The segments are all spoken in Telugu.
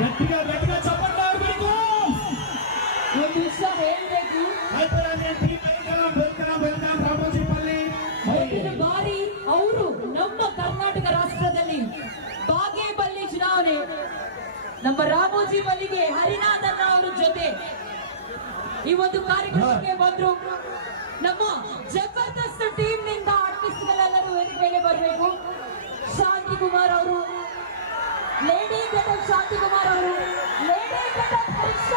ಗಟ್ಟಿಗ ಗಟ್ಟಿಗ ಚಪ್ಪಟ್ಟ ಆಗಬೇಕು. ಒಂದು ವಿಷಯ ಹೇಳಬೇಕು. ವೆಲ್ಕಮ್ ರಾಮೋಜಿಪಲ್ಲಿ. ಮುಂದಿನ ಬಾರಿ ಅವರು ನಮ್ಮ ಕರ್ನಾಟಕ ರಾಷ್ಟ್ರದಲ್ಲಿ ಬಾಗೇಪಲ್ಲಿ ಚುನಾವಣೆ ನಮ್ಮ ರಾಮೋಜಿಪಲ್ಲಿಗೆ ಹರಿನಾಥನ್ ಅವರ ಜೊತೆ ಈ ಒಂದು ಕಾರ್ಯಕ್ರಮಕ್ಕೆ ಬಂದ್ರು. ನಮ್ಮ ಜಬರ್ದಸ್ತ್ ಟೀಮ್ ನಿಂದ ಆರ್ಟಿಸ್ಟ್ಗಳೆಲ್ಲರೂ ವೇದಿಕೆ ಮೇಲೆ ಬರಬೇಕು. ಶಾಂತಿ ಕುಮಾರ್ ಅವರು, ಲೇಡಿ ಗೆಟಪ್ ಶಾಂತಿ ಕುಮಾರ್ ಅವರು, ಲೇಡಿ ಗೆಟಪ್ ಕೃಷ್ಣ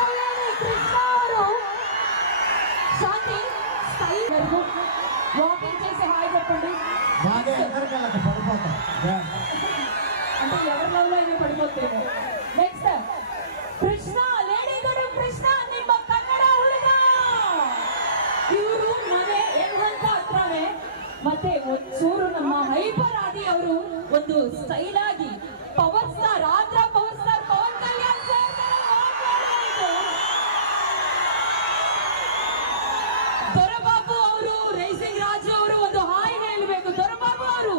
ಅವರು, ಶಾಂತಿ స్టైల్ వాకింగ్ చేసి హాయ్ చెప్పండి. అంటే ఎవరిలో ఇది పడిపోతేమో. Next Krishna, lady getup Krishna, ನಿಮ್ಮ ಕನ್ನಡ ಹುಡುಗ. ಇವರು ಮನೆ ಎಂತ ಹತ್ರನೇ ಮತ್ತೆ ಒಂಚೂರು ನಮ್ಮ ಹೈಪರ್ ಆದಿ ಅವರು ಒಂದು ಸ್ಟೈಲ್ ಆಗಿ power star, Andhra power star Pavan Kalyan sir Dorababu ಅವರು, ರೇಸಿಂಗ್ ರಾಜು ಅವರು ಒಂದು ಹಾಯ್ ಹೇಳಬೇಕು. ದೊರಬಾಬು ಅವರು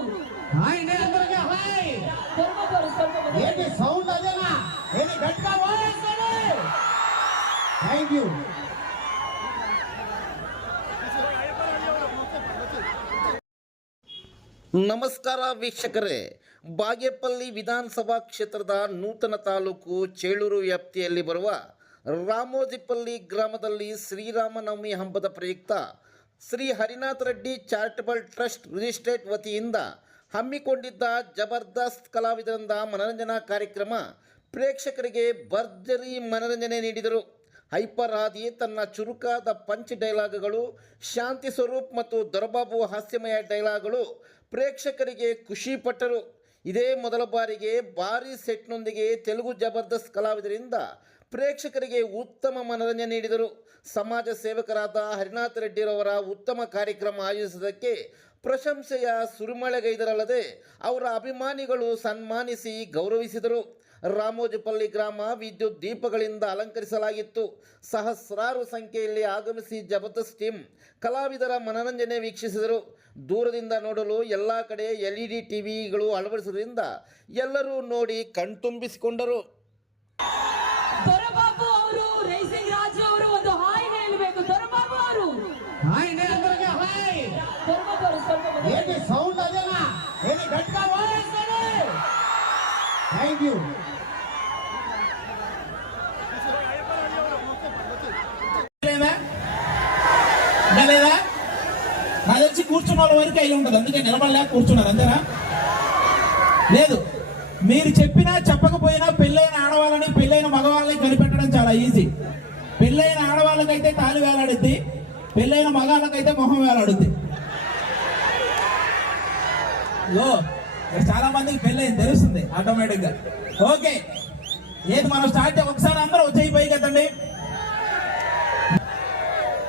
ದೊರಬಾಬು ಅವರು ಸ್ವಲ್ಪ ಸೌಂಡ್ ಅದೇನಾ ಏನು ಗಟ್ಟ ವಾಯ್ಸ್ ಮಾಡಿ. Thank you. ನಮಸ್ಕಾರ ವೀಕ್ಷಕರೇ, ಬಾಗೇಪಲ್ಲಿ ವಿಧಾನಸಭಾ ಕ್ಷೇತ್ರದ ನೂತನ ತಾಲೂಕು ಚೇಳೂರು ವ್ಯಾಪ್ತಿಯಲ್ಲಿ ಬರುವ ರಾಮೋಜಿಪಲ್ಲಿ ಗ್ರಾಮದಲ್ಲಿ ಶ್ರೀರಾಮನವಮಿ ಹಬ್ಬದ ಪ್ರಯುಕ್ತ ಶ್ರೀ ಹರಿನಾಥ ರೆಡ್ಡಿ ಚಾರಿಟಬಲ್ ಟ್ರಸ್ಟ್ ರಿಜಿಸ್ಟ್ರೇಟ್ ವತಿಯಿಂದ ಹಮ್ಮಿಕೊಂಡಿದ್ದ ಜಬರ್ದಸ್ತ್ ಕಲಾವಿದರಿಂದ ಮನರಂಜನಾ ಕಾರ್ಯಕ್ರಮ ಪ್ರೇಕ್ಷಕರಿಗೆ ಭರ್ಜರಿ ಮನರಂಜನೆ ನೀಡಿದರು. ಹೈಪರ್ ಆದಿ ತನ್ನ ಚುರುಕಾದ ಪಂಚ್ ಡೈಲಾಗ್ಗಳು, ಶಾಂತಿ ಸ್ವರೂಪ್ ಮತ್ತು ದೊರಬಾಬು ಹಾಸ್ಯಮಯ ಡೈಲಾಗ್ಗಳು ಪ್ರೇಕ್ಷಕರಿಗೆ ಖುಷಿಪಟ್ಟರು. ಇದೇ ಮೊದಲ ಬಾರಿಗೆ ಭಾರೀ ಸೆಟ್ನೊಂದಿಗೆ ತೆಲುಗು ಜಬರ್ದಸ್ತ್ ಕಲಾವಿದರಿಂದ ಪ್ರೇಕ್ಷಕರಿಗೆ ಉತ್ತಮ ಮನರಂಜನೆ ನೀಡಿದರು. ಸಮಾಜ ಸೇವಕರಾದ ಹರಿನಾಥ ರೆಡ್ಡಿರವರ ಉತ್ತಮ ಕಾರ್ಯಕ್ರಮ ಆಯೋಜಿಸಿದ್ದಕ್ಕೆ ಪ್ರಶಂಸೆಯ ಸುರಿಮಳೆಗೈದರಲ್ಲದೆ ಅವರ ಅಭಿಮಾನಿಗಳು ಸನ್ಮಾನಿಸಿ ಗೌರವಿಸಿದರು. ರಾಮೋಜಿಪಲ್ಲಿ ಗ್ರಾಮ ವಿದ್ಯುತ್ ದೀಪಗಳಿಂದ ಅಲಂಕರಿಸಲಾಗಿತ್ತು. ಸಹಸ್ರಾರು ಸಂಖ್ಯೆಯಲ್ಲಿ ಆಗಮಿಸಿ ಜಬರ್ದಸ್ತ್ ಟೀಮ್ ಕಲಾವಿದರ ಮನರಂಜನೆ ವೀಕ್ಷಿಸಿದರು. ದೂರದಿಂದ ನೋಡಲು ಎಲ್ಲ ಕಡೆ LED ಟಿವಿಗಳು ಅಳವಡಿಸುವುದರಿಂದ ಎಲ್ಲರೂ ನೋಡಿ ಕಣ್ತುಂಬಿಸಿಕೊಂಡರು. ದೊರಬಾಬು ಅವರು, ರೇಸಿಂಗ್ ರಾಜು ಅವರು ಒಂದು ಹಾಯ್ ಹೇಳಬೇಕು. ದೊರಬಾಬು ಅವರು ದೊರಬಾಬು ಅವರು ಸ್ವಲ್ಪ ಏನು ಸೌಂಡ್ ಅದೇನಾ ಏನು ಗಟ್ಟ ವಾಯ್ಸ್ ಮಾಡಿ. Thank you. నాకు తెలిసి కూర్చున్న వాళ్ళ వరకు అయి ఉంటుంది, అందుకే నిలబడలేక కూర్చున్నారు అంతేనా? లేదు, మీరు చెప్పినా చెప్పకపోయినా పెళ్ళైన ఆడవాళ్ళని పెళ్ళైన మగవాళ్ళని కనిపెట్టడం చాలా ఈజీ. పెళ్ళైన ఆడవాళ్ళకైతే తాళి వేలాడుద్ది, పెళ్ళైన మగవాళ్ళకైతే మొహం వేలాడుద్ది. చాలా మందికి పెళ్ళైంది తెలుస్తుంది ఆటోమేటిక్ గా. ఓకే, ఏది మనం స్టార్ట్ ఒకసారి అందరూ వచ్చి పైకి ఎత్తండి.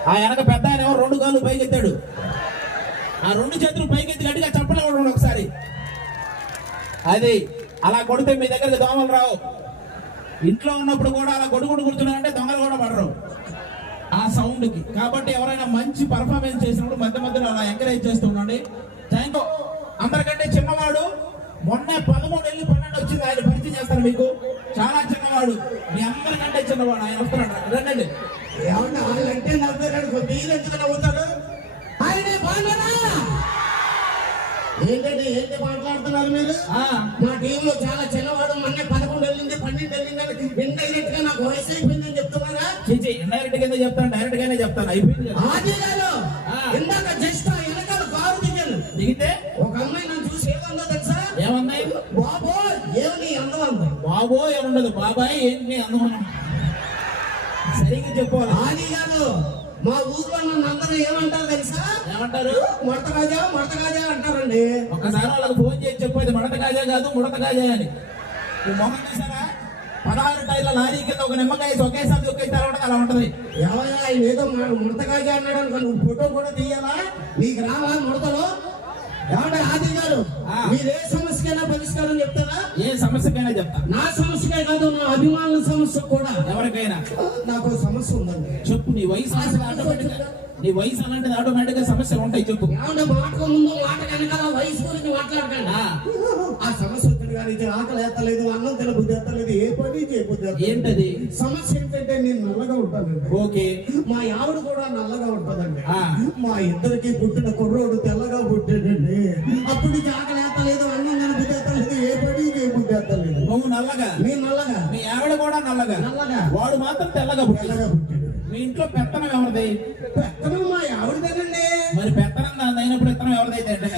ఆ వెనక పెద్ద ఆయన ఎవరు 2 కాళ్ళు పైకి ఎత్తాడు, ఆ 2 చేతులు పైకి ఎత్తి గట్టిగా చప్పట్లు కొట్టండి ఒకసారి. అది అలా కొడితే మీ దగ్గరికి దోమలు రావు. ఇంట్లో ఉన్నప్పుడు కూడా అలా కొడుకుడు కూర్చున్నారంటే దొంగలు కూడా పడరు ఆ సౌండ్ కి. కాబట్టి ఎవరైనా మంచి పర్ఫార్మెన్స్ చేసినప్పుడు మధ్య మధ్యలో అలా ఎంకరేజ్ చేస్తూ ఉండండి. Thank you. అందరికంటే చిన్నవాడు మొన్న 13 వెళ్ళి 12 వచ్చింది, ఆయన పరిచయం చేస్తారు మీకు. చాలా చిన్నవాడు, మీ అందరికంటే చిన్నవాడు, ఆయన వస్తున్నాడు. రండి. ఏమన్నా వాళ్ళంటే నవ్వుతారు, మీరు ఎందుకు నవ్వుతారు? ఆయనే బాగున్నారా? ఏంటంటే ఏంటి మాట్లాడుతున్నారు మీరు? మా టీంలో చాలా చిన్నవాడు, మొన్న 11 వెళ్ళింది 12 వెళ్ళింది, ఇండైరెక్ట్ గా నాకు వయసు అయిపోయిందని చెప్తున్నారా? ఇండైరెక్ట్ గా చెప్తాను, డైరెక్ట్ గానే చెప్తాను. అయిపోయింది. ఆది గారు ఇందాక జస్ట్ వెనకాల కారు దిగితే ఒక అమ్మాయి నన్ను చూసి ఏమందో తెలుసా? ఏమన్నాయి? బాబో ఏమి అందం అంది. బాబో ఏముండదు, బాబాయ్ ఏంటి అందం. సరిగ్గా చెప్పుకోవాలి. ఆది గారు మా ఊర్లో నన్ను అందరూ ఏమంటారు తెలుసా? ఏమంటారు? ముడతకాజా ముడతకాజా అంటారండి. ఒకసారి వాళ్ళకి ఫోన్ చేసి చెప్పేది ముడత కాజా కాదు ముడత కాజా అని. ఈ మొహం చూసారా? 16 టైర్ల లారీ కింద ఒక నిమ్మకాయ ఒకేసారి ఒకేసారి అలా ఉంటది. ఎవరైనా ఆయన ఏదో ముడతకాజా అన్నాడు అనుకో, నువ్వు ఫోటో కూడా తీయాలా? నీకు రావా ముడతలో? ఏమంటే ఆది గారు మీరు ఏ సమస్యకైనా పరిష్కారం చెప్తారా? ఏ సమస్యకైనా చెప్తా. నా సమస్యకే కాదు, నా అభిమానుల సమస్య కూడా. ఎవరికైనా నాకు సమస్య ఉందండి. చెప్పు. నీ వయసు అలాంటిది ఆటోమేటిక్ గా సమస్యలు ఉంటాయి. చెప్పు. ఏమంటే మాటకు ముందు మాట వెనకాల వయసు గురించి మాట్లాడకండి. ఆ సమస్య ఉంటుంది నుంచి ఆకలి ఎత్తలేదు, అన్నం తినబుద్ధి ఎత్తలేదు, ఏ పని చేయబుద్ధి ఎత్తలేదు. ఏంటది? సమస్య ఏంటంటే నేను నల్లగా ఉంటానండి. ఓకే. మా ఆవిడ కూడా నల్లగా ఉంటుందండి. ఆ. మా ఇద్దరికి పుట్టిన కుర్రోడు తెల్లగా పుట్టాడండి. అప్పుడు నుంచి ఆకలి ఎత్తలేదు, అన్నం తినబుద్ధి ఎత్తలేదు, ఏ పని చేయబుద్ధి ఎత్తలేదు. నువ్వు నల్లగా, నేను నల్లగా, మీ ఆవిడ కూడా నల్లగా, నల్లగా, వాడు మాత్రం తెల్లగా పుట్టాడు. తెల్లగా పుట్టాడు. మీ ఇంట్లో పెత్తనం ఎవరిది? పెత్తనం మా ఆవిడదేనండి. మరి పెత్తనం దాని అయినప్పుడు విత్తనం ఎవరిదైతే అంటే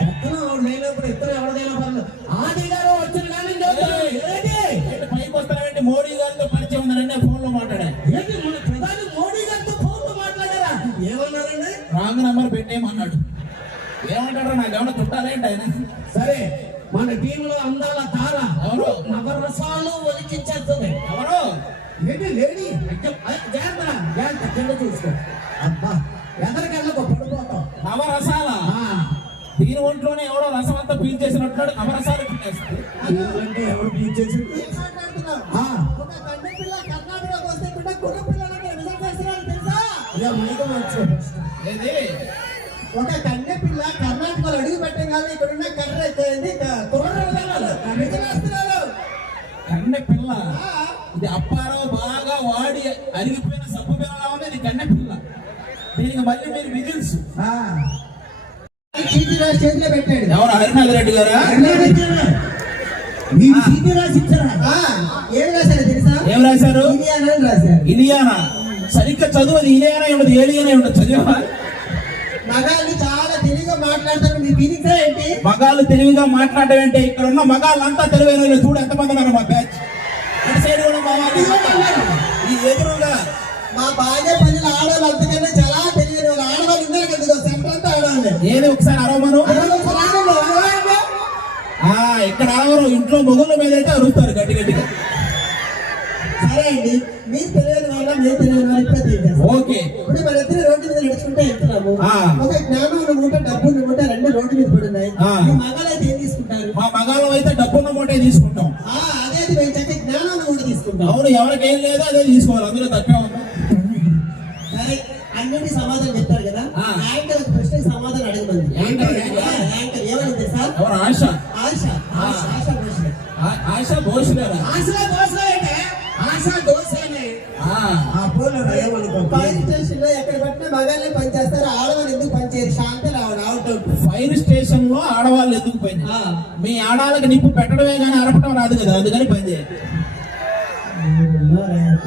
పెత్తనం ఆవిడ లేనప్పుడు ఇద్దరు ఎవరిదైనా పర్లేదు. ఆది గారు వచ్చిన కానీ పైకి వస్తానంటే మోడీ గారితో పరిచయం ఉందండి, ఫోన్ లో మాట్లాడా. ఏంటి మన ప్రధాని మోడీ గారితో ఫోన్ లో మాట్లాడారా? ఏమన్నారండి? రాంగ్ నంబర్ పెట్టేయమన్నాడు. ఏమంటాడు? నాకు ఏమన్నా చుట్టాలేంటి ఆయన? సరే, మన టీంలో అందాల తార ఎవరు? నవరసాలు ఒలికించేస్తుంది. ఎవరు? ఏంటి లేడీ? జాగ్రత్త జాగ్రత్త, కింద చూసుకో. అబ్బా, ఎదరికెళ్ళకు పడిపోతాం. నవరసాల ఆ, దీని ఒంట్లోనే ఎవడో రసం అంతా పీల్చేసినట్టు నవరసాలు పెట్టేస్తుంది. ఏంటంటే ఎవరు పీల్చేసి ఆ, ఒక కన్నె పిల్ల కర్ణాటకకు వస్తే బిడ్డ కుర్ర పిల్లలకి రిజల్ట్ చేస్తున్నారు తెలుసా? ఇక మైకం వచ్చు. ఏది? ఒక కన్నె పిల్ల కర్ణాటకలో అడుగు పెట్టగానే ఇక్కడ ఉన్న కర్ర ఎత్తేది వేస్తున్నారు. కన్నె పిల్ల. ఇది అప్పారావు బాగా వాడి అరిగిపోయిన సబ్బు పిల్లలా ఉంది. ఇది కన్నె పిల్ల. దీనికి మళ్ళీ మీరు విజిల్స్. ఆ, చీటీ రాసి చేతిలో పెట్టాడు. ఎవరు? హరినాథ్ రెడ్డి గారా? మీరు చీటీ రాసి ఇచ్చారా? ఏం రాశారు తెలుసా? ఏం రాశారు? ఇండియానా అని రాశారు. ఇలియానా. సరిగ్గా చదువు. అది ఇలియానా ఉండదు, ఏలియానా ఉండదు. చదివా? మగాళ్ళు చాలా తెలివిగా మాట్లాడతారు. మీ ఫీలింగ్స్ ఏంటి? మగాళ్ళు తెలివిగా మాట్లాడడం ఏంటి? ఇక్కడ ఉన్న మగాళ్ళంతా తెలివైన వాళ్ళు. చూడు ఎంతమంది ఉన్నారు మా బ్యాచ్. అటు సైడ్ కూడా మా వాళ్ళు. ఈ ఎదురుగా మా బాగా పనులు ఆడవాళ్ళు అంతకన్నా చాలా తెలియని వాళ్ళు. ఆడవాళ్ళు ఇద్దరు కదా, సెంటర్ అంతా ఆడవాళ్ళే. ఏది ఒకసారి అరవమను. ఇక్కడ అరవరు. ఇంట్లో మొగుళ్ళ మీద అయితే అరుస్తారు గట్టి గట్టిగా. సరే అండి, మీరు తెలియని వాళ్ళ మీరు తెలియని వాళ్ళ ఇప్పుడు తెలియదు. ఓకే. ఇప్పుడు మన ఇద్దరు రోడ్డు మీద నడుచుకుంటే వెళ్తున్నాము. ఆ. ఒక జ్ఞానం ఉన్న మూట, డబ్బు ఉన్న మూట రెండు రోడ్డు మీద పడున్నాయి. ఆ. మీ మగాళ్ళైతే ఏం తీసుకుంటారు? మా మగాళ్ళం అయితే డబ్బున్న మూటే తీసుకుంటాం. అదే మేము చక్క జ్ఞానం ఉన్న మూట తీసుకుంటాం. అవును, ఎవరికేం లేదో అదే తీసుకోవాలి. అందులో తక్కువ ఉంది. సరే, అన్నింటి సమాధానం చెప్తారు కదా. ఆ. యాంకర్ ఒక ప్రశ్నకి సమాధానం అడగమంది. యాంకర్ ఏమనుంది సార్? ఎవరు? ఆశ. ఆశ. ఆశ ప్రశ్న. ఆశ భోషులేరా? ఆశా దోశ అంటే ఆశా దోశనే. ఆ పోలు ఏమనుకో. ఫైర్ స్టేషన్ లో ఎక్కడ పట్టినా మగాళ్ళే పనిచేస్తారు, ఆడవాళ్ళు ఎందుకు పనిచేయరు? శాంతి అవుట్. ఫైర్ స్టేషన్ లో ఆడవాళ్ళు ఎందుకు పని? మీ ఆడాలకు నిప్పు పెట్టడమే కానీ అరపటం రాదు కదా, అందుకని పని చేయాలి.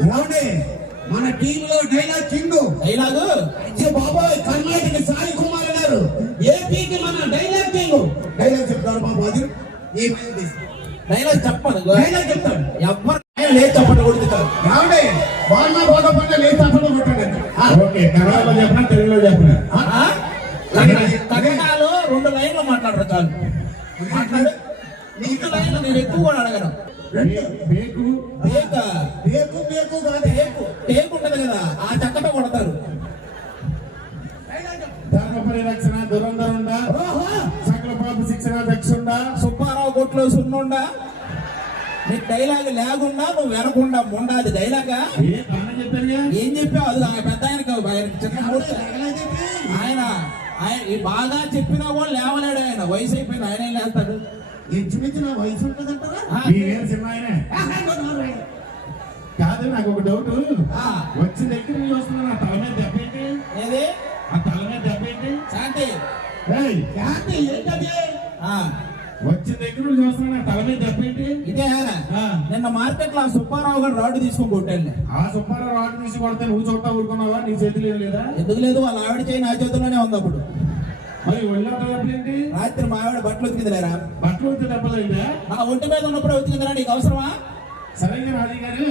ఏమండి, మన టీంలో డైలాగ్ కింగ్ డైలాగు బాబాయ్ కర్ణాటక సాయి కుమార్ గారు, ఏపీకి మన డైలాగ్ కింగ్. డైలాగ్ చెప్తారు బాబు. అది ఏమైంది? డైలాగ్ చెప్పాలి. డైలాగ్ చెప్తాడు. ఎవరు లేదు చెప్పండి కొడుతారు. ఏమండి, వాళ్ళ బోధపడ్డ లేదు తప్పని కొట్టాడండి. ఓకే, కన్నడలో చెప్పిన తెలుగులో చెప్పిన కన్నడలో 2 లైన్లు మాట్లాడరు చాలు. మాట్లాడు. 2 లైన్లు నేను ఎక్కువ కూడా అడగను. బేకు బేక బేకు బేకు కాదు, ఏకు. టేకు ఉంటది కదా, ఆ చక్కతో కొడతారు. ధర్మ పరిరక్షణ దురంధరుండ ఓహో, సకల పాప శిక్షణ దక్షుండ సుబ్బారావు కొట్లో సున్నుండా. నీకు డైలాగ్ లేకుండా నువ్వు వెనకుండా ఉండా. అది డైలాగా? ఏ పన్న చెప్పారుగా. ఏం చెప్పావు? అది ఆ పెద్ద ఆయనకు చిన్న మూర్తి. ఆయన ఈ బాగా చెప్పినా కూడా లేవలేడు. ఆయన వయసు అయిపోయింది, ఆయన ఏం లేస్తాడు? ఇంచుమించు నా వయసు ఉంటుందంటారా? మీరేం చిన్న ఆయనే కాదు. నాకు ఒక డౌట్. వచ్చిన దగ్గర నుంచి వస్తున్నా, నా తల మీద దెబ్బ ఏంటి? ఏది? ఆ తల మీద దెబ్బ ఏంటి? శాంతి. ఏయ్, ఏంటి ఏంటది? వచ్చిన దగ్గర నుంచి వస్తున్నా, నా తల మీద దెబ్బ ఏంటి? ఇదే నిన్న మార్కెట్ లో సుబ్బారావు గారు రాడ్డు తీసుకొని కొట్టాడు. ఆ సుబ్బారావు రాడు తీసి కొడితే నువ్వు చూడతా ఊరుకున్నావా? నీ చేతులు ఏం లేదా? ఎందుకు లేదు? వాళ్ళ ఆవిడ చేయి నా చేతుల్లోనే ఉంది. అప్పుడు మరి ఒళ్ళంతా దెబ్బలు ఏంటి? రాత్రి మా ఆవిడ బట్టలు ఉతికిందిలేరా? బట్టలు వచ్చే దెబ్బలు అయిందా? నా ఒంటి మీద ఉన్నప్పుడు ఉతికిందిరా? నీకు అవసరమా? సరేగా రాజీ గారు,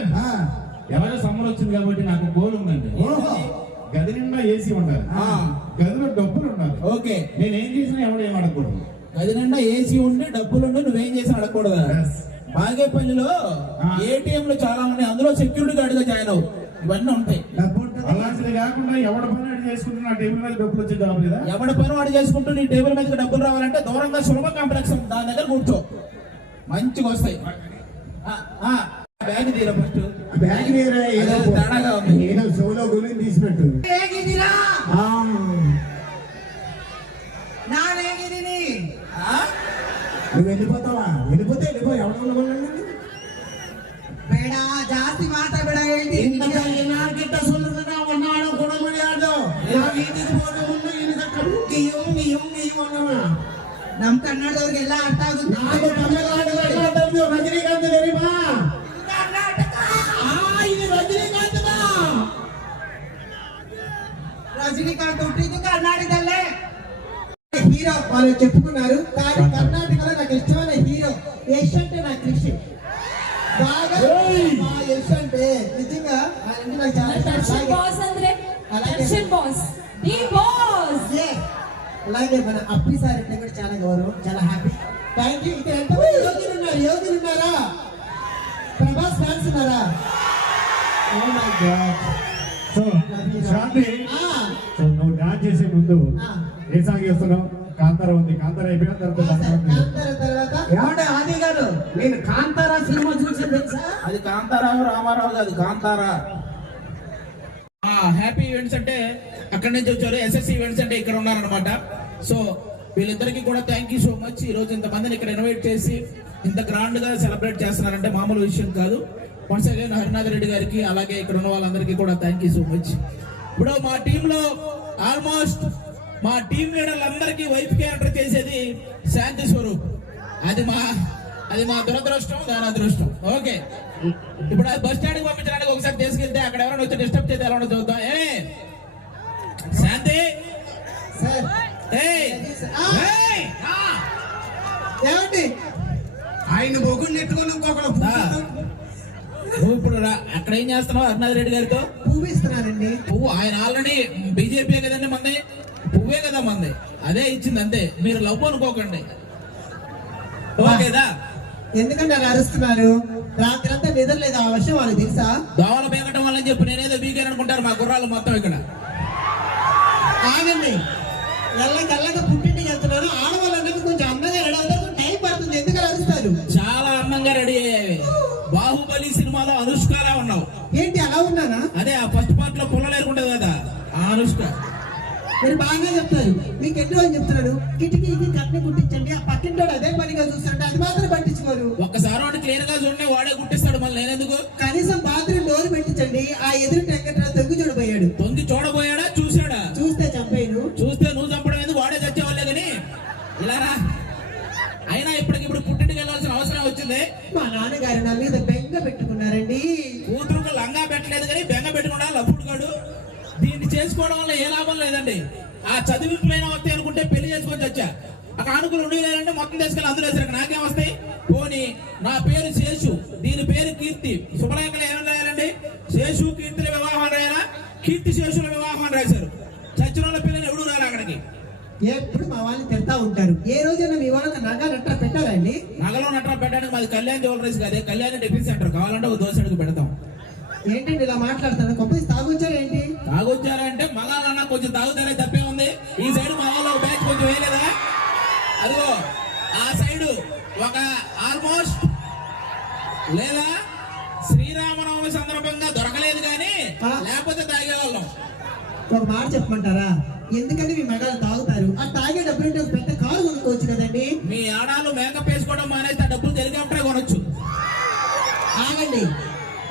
ఎలాగో సమ్మర్ వచ్చింది కాబట్టి నాకు గోల్ ఉందండి. ఓహో, గది నిండా ఏసీ ఉండాలి, గదిలో డబ్బులు ఉండాలి. ఓకే. నేనేం చేసినా ఎవడు ఏం అడగకూడదు. గది నిండా ఏసీ ఉండి డబ్బులుండి నువ్వేం చేసి అడగకూడదా? Yes. బాగేపల్లిలో ఏటీఎంలు చాలా ఉన్నాయి, అందులో సెక్యూరిటీ గార్డుగా జాయిన్ అవ్వు. ఇవన్నీ ఉంటాయి. డబ్బు ఉంటుంది. అలాంటిది కాకుండా ఎవడ పని అడిగి చేసుకుంటే నా టేబుల్ మీద డబ్బులు వచ్చే జాబ్ లేదా? ఎవడి పని వాడు చేసుకుంటూ నీ టేబుల్ మీదకి డబ్బులు రావాలంటే దూరంగా సులభ కాంప్లెక్స్ ఉంది, దాని దగ్గర కూర్చో, మంచిగా వస్తాయి. బ్యాగ్ తీరా ఫస్ట్. బ్యాగ్ మీద ఏదో తేడాగా ఉంది. ఏదో షోలో గురించి తీసినట్టు. ఏగిదిరా? ఆ, నా ಹೇಗಿದ್ದೀನಿ ఆ? నువ్వు వెళ్ళిపోతావా? వెళ్ళిపోతే వెళ్ళిపో, ఎవరు ఉండమన్నాడు? ಬೇಡ ಜಾಸ್ತಿ ಮಾತಾಡಬೇಡ ಹೇಳ್ತೀನಿ இந்த நாக்கிட்ட சொல்லுறதா ஒன்னாட கூட முடியாது. நான் வீட்டுக்கு போற முன்ன எனக்கு கியும் கியும் கியும் ಅನ್ನವ. ನಮ್ ಕನ್ನಡದವ್ರಿಗೆಲ್ಲ ಅರ್ಥ ಆಗುತ್ತೆ నాకు తమిళనాడు కర్ణాటక రజనీకాంత్ தெரியுமா? ఇది రజనీకాంత్ దా. రజనీకాంత్ ಹುಟ್ಟಿದ್ದು కర్ణాటకದಲ್ಲే హీరో వాళ్ళు చెప్పుకున్నారు కానీ కర్ణాటకలో నాకు ఇష్టమైన హీరో యశ్ అంటే నాకు కృషి బాగా యశ్ అంటే నిజంగా ఆయన నాకు చాలా దర్శన్ ఇష్టం. బాస్ ಅಂದ್ರೆ అలాగే. దర్శన్ బాస్ ది బాస్ ఏ, అలాగే మన అప్పి సార్ అంటే కూడా చాలా గౌరవం చాలా హ్యాపీ థ్యాంక్ యూ. ఇక్కడ ఎంతమంది యోగులు ఉన్నారా? ప్రభాస్ ఫ్యాన్స్ ఉన్నారా? Oh my god. So Shanti, so నువ్వు డాన్స్ చేసే ముందు ఏ సాంగ్ చేస్తున్నావు? కాంతార ఉంది, కాంతార అయిపోయిన తర్వాత తర్వాత ఏమంటే ఆది గారు, నేను కాంతారా సినిమా చూసి తెలుసా? అది కాంతారావు రామారావు కాదు, కాంతారా. హ్యాపీ ఈవెంట్స్ అంటే అక్కడి నుంచి వచ్చారు, ఎస్ఎస్సి ఈవెంట్స్ అంటే ఇక్కడ ఉన్నారనమాట. సో వీళ్ళిద్దరికీ కూడా థ్యాంక్ యూ సో మచ్. ఈ రోజు ఇంతమందిని ఇక్కడ ఇన్వైట్ చేసి ఇంత గ్రాండ్ గా సెలబ్రేట్ చేస్తున్నారంటే మామూలు విషయం కాదు. వన్స్ అగైన్ హరినాథ్ రెడ్డి గారికి అలాగే ఇక్కడ ఉన్న వాళ్ళందరికీ కూడా థ్యాంక్ యూ సో మచ్. ఇప్పుడు మా టీంలో ఆల్మోస్ట్ మా టీం లీడర్లందరికీ వైఫ్ క్యారెక్టర్ చేసేది శాంతి స్వరూప్. అది మా దురదృష్టం, దాని అదృష్టం. ఓకే, ఇప్పుడు అది బస్ స్టాండ్ కి పంపించడానికి ఒకసారి తీసుకెళ్తే అక్కడ ఎవరైనా వచ్చి డిస్టర్బ్ చేస్తే ఎలా ఉండదు చూద్దాం. శాంతి, సార్ ఏయ్, ఏయ్, ఆ, ఏమండి ఆయన బొగ్గుని నెట్టుకొని ఇంకొకడు దా. నువ్వు ఇప్పుడు అక్కడ ఏం చేస్తున్నావు హరినాథ్ రెడ్డి గారితో? పువ్వు ఇస్తున్నానండి. పువ్వు ఆయన ఆల్రెడీ బీజేపీ కదండి మంది, పువ్వే కదా మంది, అదే ఇచ్చింది అంతే. మీరు లవ్ అనుకోకండి, ఓకేదా? ఎందుకంటే అలా అరుస్తున్నారు? రాత్రంతా నిద్ర లేదు, ఆ విషయం వాళ్ళకి తెలుసా? దోవలు బేగటం వల్ల చెప్పి నేనేదో వీకెన్ అనుకుంటారు మా గుర్రాలు మొత్తం ఇక్కడ. ఆగండి, ఎల్లకల్లగా పుట్టింటికి వెళ్తున్నారు. ఆడవాళ్ళందరికీ కొంచెం అందంగా రెడీ అవుతారు, టైం పడుతుంది. ఎందుకు అలా అరుస్తారు? చాలా అందంగా రెడీ అయ్యాయి. బాహుబలి సినిమాలో అనుష్కలా ఉన్నావు. ఏంటి అలా ఉన్నానా? అదే ఆ ఫస్ట్ పార్ట్ లో పుల్ల లేకుంటది కదా, ఆ అనుష్క. మీరు బాగా చెప్తారు. మీకు ఎన్ని రోజులు చెప్తున్నాడు కిటికీకి కట్న కుట్టించండి, ఆ పక్కింటోడు అదే పనిగా చూస్తాడు, అది మాత్రం పట్టించుకోరు. ఒక్కసారి వాడు క్లియర్ గా చూడండి, వాడే గుట్టిస్తాడు, మళ్ళీ నేనెందుకు? కనీసం బాత్రూమ్ డోర్ పెట్టించండి. ఆ ఎదురు టెంకట్రా తొంగి చూడబోయాడు. తొంగి చూడబోయాడా, చూసాడా? చూస్తే చంపేను. చూస్తే నువ్వు చంపడం ఎందుకు, వాడే చచ్చేవాళ్ళే కానీ ఇలా రా. అయినా ఇప్పటికిప్పుడు పుట్టింటికి వెళ్ళాల్సిన అవసరం వచ్చింది. మా నాన్నగారు నా మీద బెంగ పెట్టుకున్నారండి. కూతురుకు లంగా పెట్టలేదు కానీ బెంగ పెట్టుకున్నా లఫుడు గాడు. దీన్ని చేసుకోవడం వల్ల ఏ లాభం లేదండి. ఆ చదివింపులైనా వస్తాయి అనుకుంటే పెళ్లి చేసుకొని వచ్చా. ఆ కానుకలు 2,000 మొత్తం తీసుకెళ్ళి అందులో వేసారు. నాకేం వస్తాయి? పోనీ నా పేరు శేషు, దీని పేరు కీర్తి. శుభలేఖలు ఏమని రాయాలండి? శేషు కీర్తిల వివాహం రాయాలా? కీర్తి శేషుల వివాహం రాశారు. చచ్చిన వాళ్ళ పిల్లలు ఎవడు రారు అక్కడికి. ఎప్పుడు మా వాళ్ళని తిడతా ఉంటారు. ఏ రోజైనా మీ వాళ్ళకి నగ నట్ట పెట్టారండి? నగలో నట్రా పెట్టడానికి మాది కళ్యాణ్ జ్యువెలరీస్ కాదే, కళ్యాణ్ టిఫిన్ సెంటర్. కావాలంటే ఒక దోశ అడుగు పెడతాం. ఏంటండి ఇలా మాట్లాడతారు? కొబ్బరి తాగొచ్చారు ఏంటి? తాగొచ్చారంటే మగాళ్ళన్నా కొంచెం తాగుతారే, తప్పే ఉంది. ఈ సైడ్ మా వాళ్ళు బ్యాచ్ కొంచెం వేయలేదా? అదిగో ఆ సైడ్ ఒక ఆల్మోస్ట్ లేదా శ్రీరామనవమి సందర్భంగా దొరకలేదు కానీ లేకపోతే తాగేవాళ్ళం. ఒక మాట చెప్పమంటారా? ఎందుకంటే మీ మగాళ్ళు తాగుతారు, ఆ తాగే డబ్బులు ఒక పెద్ద కారు కొనుక్కోవచ్చు కదండి. మీ ఆడాలు మేకప్ వేసుకోవడం మానేస్తే ఆ డబ్బులు హెలికాప్టర్ కొనొచ్చు. ఆగండి,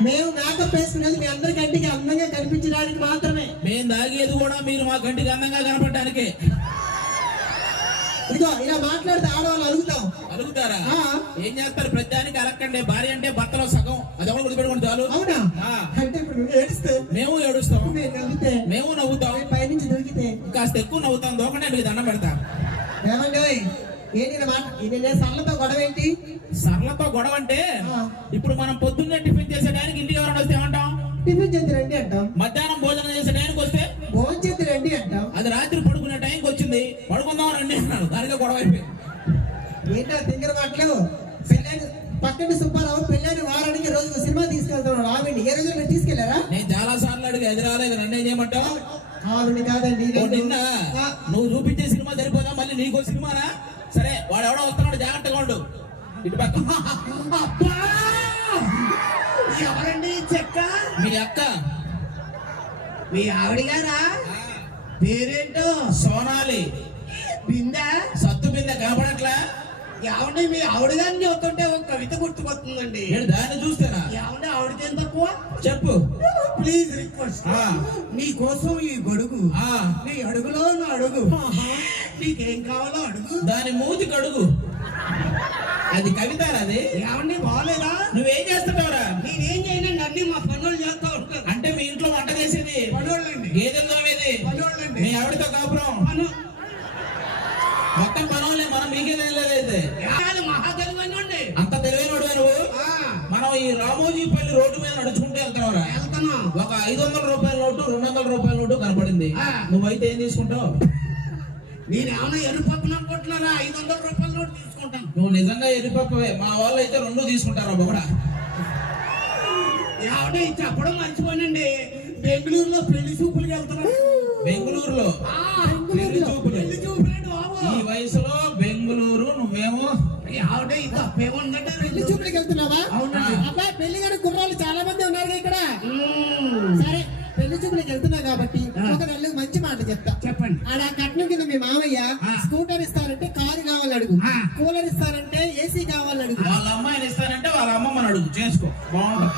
మేము మేకప్ వేసుకునేది మీ అందరి కంటికి అందంగా కనిపించడానికి మాత్రమే. మేము తాగేది కూడా మీరు మా కంటికి అందంగా కనపడటానికే. ఇదిగో ఇలా మాట్లాడితే ఆడవాళ్ళు అడుగుతాం. అడుగుతారా? ఆ. ఏం చేస్తారు? ప్రతిదానికి అలక్కండి. భార్య అంటే భర్తలో సగం, అది ఎవరు గుర్తుపెట్టుకోండి చాలు. అవునా? ఆ. అంటే ఇప్పుడు నువ్వు ఏడిస్తే మేము ఏడుస్తాం, నేను నవ్వితే మేము నవ్వుతాం, నేను పైనుంచి దూకితే కాస్త ఎక్కువ నవ్వుతాం. దోకండి మీకు దండం పెడతా. ఏమండి ఏంటి ఇలా మాట? నేను సరళతో గొడవ ఏంటి? సరళతో గొడవ అంటే ఇప్పుడు మనం పొద్దున్నే టిఫిన్ చేసే టైంకి ఇంటికి ఎవరైనా వస్తే ఏమంటాం? టిఫిన్ చేతి రండి అంటాం. మధ్యాహ్నం భోజనం చేసే టైంకి వస్తే భోజనం చేతి రండి అంటాం. అది రాత్రి పడుకునే టైంకి వచ్చింది, పడుకుందాం రండి అన్నాడు, దానికే గొడవ అయిపోయింది. ఏంటో తింగర మాటలు. పెళ్ళైన పక్కన సుబ్బారావు పెళ్ళైన వారానికి రోజుకు సినిమా తీసుకెళ్తున్నాడు. రావండి, ఏ రోజు మీరు తీసుకెళ్లారా? నేను చాలా సార్లు అడిగి అది రాలేదు, నన్ను ఏం చేయమంటావు? అవును కాదండి, ఓ నిన్న నువ్వు చూపించే సినిమా సరిపోదా, మళ్ళీ నీకో సినిమానా? సరే వాడు ఎవడో వస్తున్నాడు, జాగ్రత్తగా ఉండు. ఇటు పక్క ఎవరండి చెక్క? మీ అక్క, మీ ఆవిడ గారా? పేరేంటో? సోనాలి. బిందా సత్తు మీద కనపడట్లా ఏమండి మీ ఆవిడ గారిని చూస్తుంటే ఒక కవిత గుర్తుకొస్తుందండి. నేను దాన్ని చూస్తేనా ఏమండి ఆవిడకి ఏం తక్కువ? చెప్పు. ప్లీజ్ రిక్వెస్ట్, ఆ. నీ కోసం ఈ గొడుగు, ఆ. నీ అడుగులో నా అడుగు, నీకేం కావాలో అడుగు. దాని మూతి కడుగు. అది కవిత అది. ఏమండి బాగలేదా? నువ్వేం చేస్తున్నావురా? నేనేం చేయనండి, అన్ని మా పనులు చేస్తా ఉంటాను. అంటే మీ ఇంట్లో వంట చేసేది, పనోళ్ళండి, గేదెలు తోమేది, పనోళ్ళండి. మీ ఆవిడతో కాపురం, పను మొత్తం పనులే. మనం మీకే తెలియలేదు. మహా తెలివైనండి. అంత తెలివైన నువ్వు. ఆ, మనం ఈ రామోజీపల్లి రోడ్డు మీద నడుచుకుంటూ వెళ్తున్నావురా. వెళ్తాను. ఒక 500 రూపాయల నోటు, 200 రూపాయల నోటు కనపడింది. ఆ. నువ్వైతే ఏం తీసుకుంటావు? నేనేమన్నా ఎరుపప్పును అనుకుంటున్నారా? 500 రూపాయల నోటు తీసుకుంటాను. నువ్వు నిజంగా ఎరిపప్పవే. మా వాళ్ళు అయితే 2 తీసుకుంటారా బొగడా. ఏమంటే చెప్పడం మర్చిపోయానండి, బెంగళూరులో పెళ్లి చూపులకి వెళ్తున్నాను. బెంగళూరులో పెళ్లి చూపులు. పెళ్లి చూపులండి బాబు. ఈ వయసులో బెంగళూరు, నువ్వేమో ఆవిడ ఈ తప్పేముందంటే పెళ్లి చూపులకు వెళ్తున్నావా? అవునండి. అబ్బాయి పెళ్లి గారి కుర్రాళ్ళు చాలా మంది ఉన్నారు ఇక్కడ. సరే పెళ్లి చూపులకు వెళ్తున్నావు కాబట్టి ఒక నెలకు మంచి మాట చెప్తా. చెప్పండి. ఆడ కట్నం కింద మీ మామయ్య స్కూటర్ ఇస్తారంటే కారు కావాలని అడుగు, కూలర్ ఇస్తారంటే ఏసీ కావాలని అడుగు. వాళ్ళ అమ్మాయిని ఇస్తానంటే వాళ్ళ అమ్మమ్మని అడుగు, చేసుకో, బాగుంటుంది.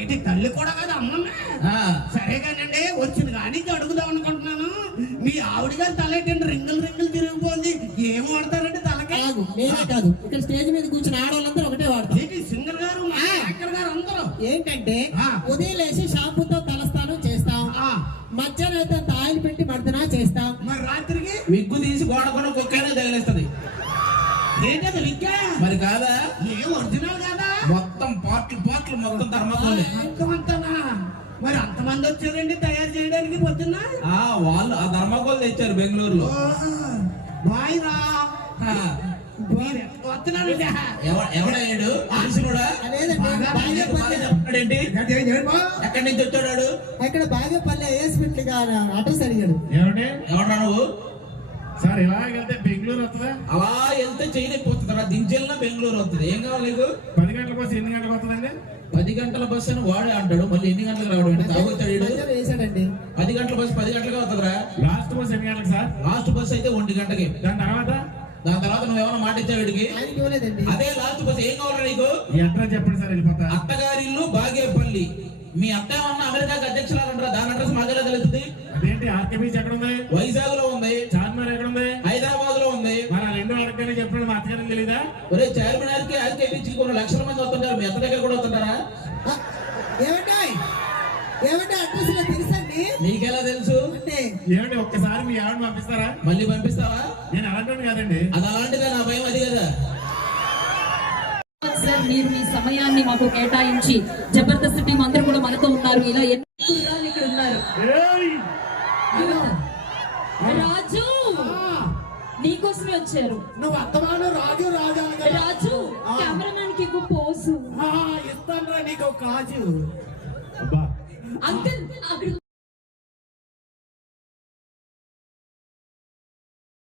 ఏంటి తల్లి కూడా కదా అమ్మమ్మ? ఆ. సరే కానండి, వచ్చింది కానీ అడుగుదాం అనుకుంటున్నాను. మీ ఆవిడ గారు తలెట్టండి రింగులు రింగులు తిరిగిపోయింది. ఏం వాడతారంటే తలకే? కాదు నేనే కాదు, ఇక్కడ స్టేజ్ మీద కూర్చుని ఆడవాళ్ళందరూ ఒకటే వాడతాం. ఏంటి సింగర్ గారు, మా యాంకర్ గారు అందరూ ఏంటంటే ఆ. ఉదయం లేచి షాంపూతో తలస్నానం చేస్తాం, ఆ, మధ్యాహ్నం అయితే అంత ఆయిల్ పెట్టి మర్దనా చేస్తాం, మరి రాత్రికి విగ్గు తీసి గోడకున్న కుక్కైనా తగిలేస్తుంది. ఏంటది విద్య? మరి కాదా? ఏం ఒరిజినల్ కాదా? మొత్తం పార్ట్లు పార్ట్లు మొత్తం ధర్మకోలే. అంతమంతనా? మరి అంతమంది వచ్చారండి తయారు చేయడానికి పొద్దున్న? ఆ వాళ్ళు ఆ ధర్మకోలు తెచ్చారు బెంగళూరులో. బాయ్ రా. ఆ. మీరు ఎక్కడ వస్తున్నారండి? ఎవడయ్యాడు? తెలుసునుడా? అదేనండి బాగా బాగేపల్లి. చెప్తాడేంటి? ఏంటి? ఎక్కడి నుంచి వచ్చాడు? ఇక్కడ బాగేపల్లి హాస్పిటల్ అడ్రస్ అడిగాడు. ఏమండి ఎవడా నువ్వు? సార్ ఇలాగైతే బెంగళూరు వస్తుందా? అలా వెళ్తే చేయలేకపోతుందా? దించెల్లా బెంగళూరు వస్తుంది. ఏం కావాలి నీకు? 10 గంటల బస్సు ఎన్ని గంటలకు వస్తుందండి? 10 గంటల బస్సు అని వాడే అంటాడు. మళ్ళీ ఎన్ని గంటలకు రావడం అంటే తాగుతాడు. మధ్యాహ్నం వేసాడండి. 10 గంటల బస్సు 10 గంటలుగా వస్తుందిరా. లాస్ట్ బస్సు ఎన్ని గంటలకు సార్? లాస్ట్ బస్సు అయితే 1 గంటకి. దాని దాని తర్వాత తర్వాత నువ్వేమన్నా మాట ఇచ్చావు వీడికి? ఆయనకి ఇవ్వలేదండి. అదే లాస్ట్ బస్సు. ఏం కావాలరా నీకు? ఈ అడ్రస్ చెప్పండి సార్, వెళ్ళిపోతా. అత్తగారిల్లు బాగేపల్లి. మీ అత్త ఏమన్నా అమెరికాకి అధ్యక్షురాలు అంటారా? దాని అడ్రస్ మాకెలా తెలుస్తుంది? అదేంటి ఆర్కే బీచ్ ఎక్కడ ఉంది? వైజాగ్ లో ఉంది, చార్మినార్ ఎక్కడ ఉంది? హైదరాబాద్ లో ఉంది. మరి ఆ 2 అడగగానే చెప్పండి, మా అత్తగారికి తెలీదా? ఒరే చార్మినార్ కి ఆర్కే బీచ్ కి కొన్ని లక్షల మంది వస్తుంటారు. మీ అత్త దగ్గర కూడా వస్తుంటారా? ఏమంటే అడ్రస్ లో తెలుసండి. నీకెలా తెలుసు? అంటే ఏమండి ఒక్కసారి మీ ఆవిడ పంపిస్తారా? మళ్ళీ పంపిస్తావా? నేను అలాంటి కాదండి. అది అలాంటిదే, నా భయం అది కదా. సార్ మీరు మీ సమయాన్ని మాకు కేటాయించి జబర్దస్త్ టీం అందరూ కూడా మనతో ఉన్నారు. ఇలా ఎన్నో కుర్రాళ్ళు ఇక్కడ ఉన్నారు. ఏయ్! రాజు నీకోసమే వచ్చారు. నువ్వు అత్తమాను రాజు రాజు అని కదా? రాజు కెమెరామ్యాన్ కి పోసు ఇస్తాను రా నీకు కాజు. అబ్బా అంకుల్ అక్కడ